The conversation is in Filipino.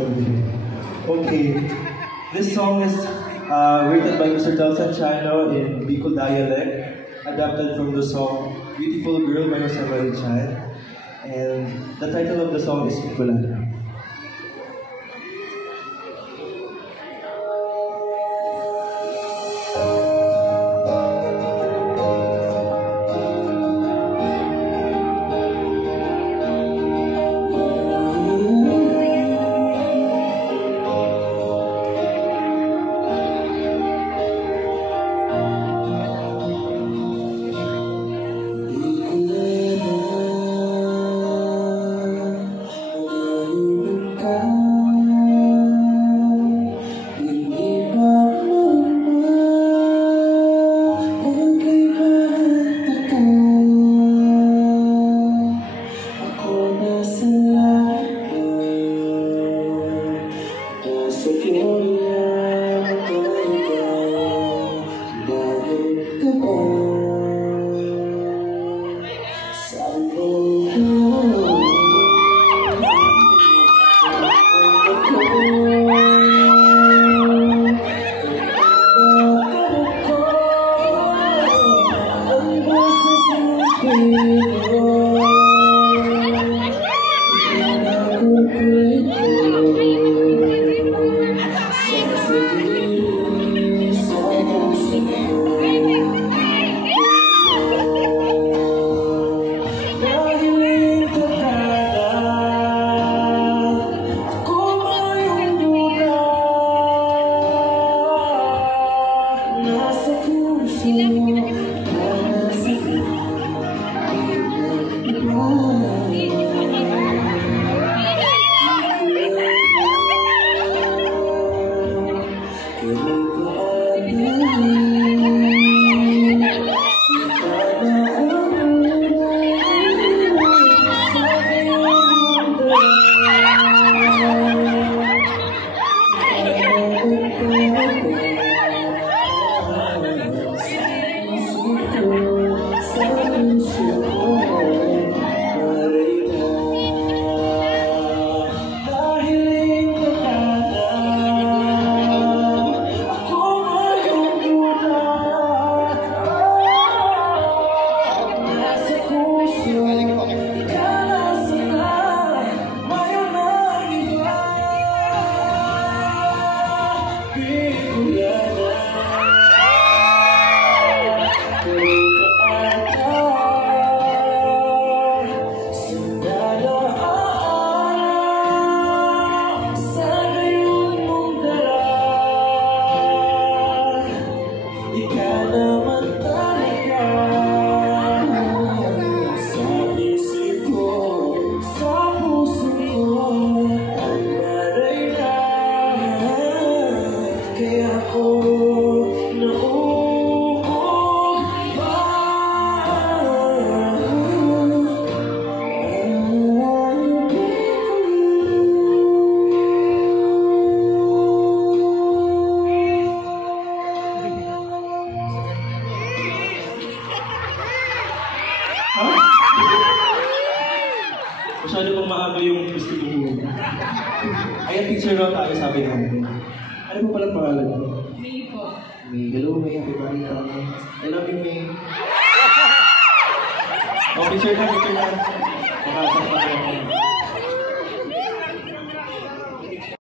Okay, this song is written by Mr. Del Sanchano in Bicol dialect, adapted from the song Beautiful Girl by Jose Marichan, and the title of the song is Bicolana. Masyado pang maaga yung gusto mo. Ayan, picture raw tayo, sabi namin. Ano po palang pangalan mo? May po. May. Hello, May. Happy birthday. I love you, May. Oh, picture na. Makasap pa rin.